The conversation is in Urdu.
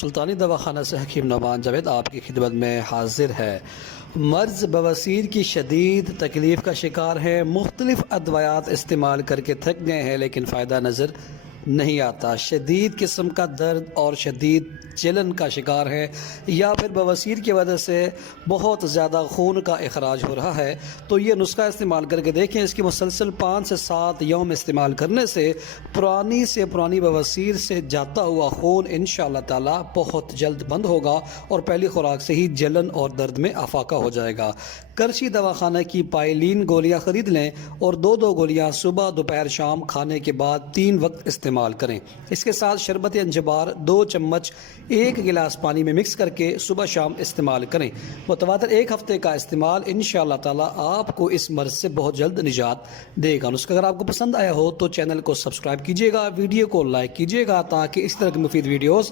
سلطانی دواخانہ سے حکیم نعمان جاوید آپ کی خدمت میں حاضر ہے۔ مرض بواسیر کی شدید تکلیف کا شکار ہے، مختلف ادویات استعمال کر کے تھک گئے ہیں لیکن فائدہ نظر نہیں آتا، شدید قسم کا درد اور شدید جلن کا شکار ہے، یا پھر بواسیر کی وجہ سے بہت زیادہ خون کا اخراج ہو رہا ہے، تو یہ نسخہ استعمال کر کے دیکھیں۔ اس کی مسلسل 5 سے 7 یوم استعمال کرنے سے پرانی بواسیر سے جاتا ہوا خون انشاءاللہ تعالی بہت جلد بند ہوگا اور پہلی خوراک سے ہی جلن اور درد میں افاقہ ہو جائے گا۔ کرشی دواخانہ کی پائلین گولیاں خرید لیں اور 2 گولیاں صبح دوپہر شام کھانے کے بعد 3 وقت استعمال کریں۔ اس کے ساتھ شربت انجبار 2 چمچ 1 گلاس پانی میں مکس کر کے صبح شام استعمال کریں۔ متواتر 1 ہفتے کا استعمال انشاءاللہ تعالی آپ کو اس مرض سے بہت جلد نجات دے گا۔ نسخہ اگر آپ کو پسند آیا ہو تو چینل کو سبسکرائب کیجیے گا، ویڈیو کو لائک کیجیے گا تاکہ اس طرح کی مفید ویڈیوز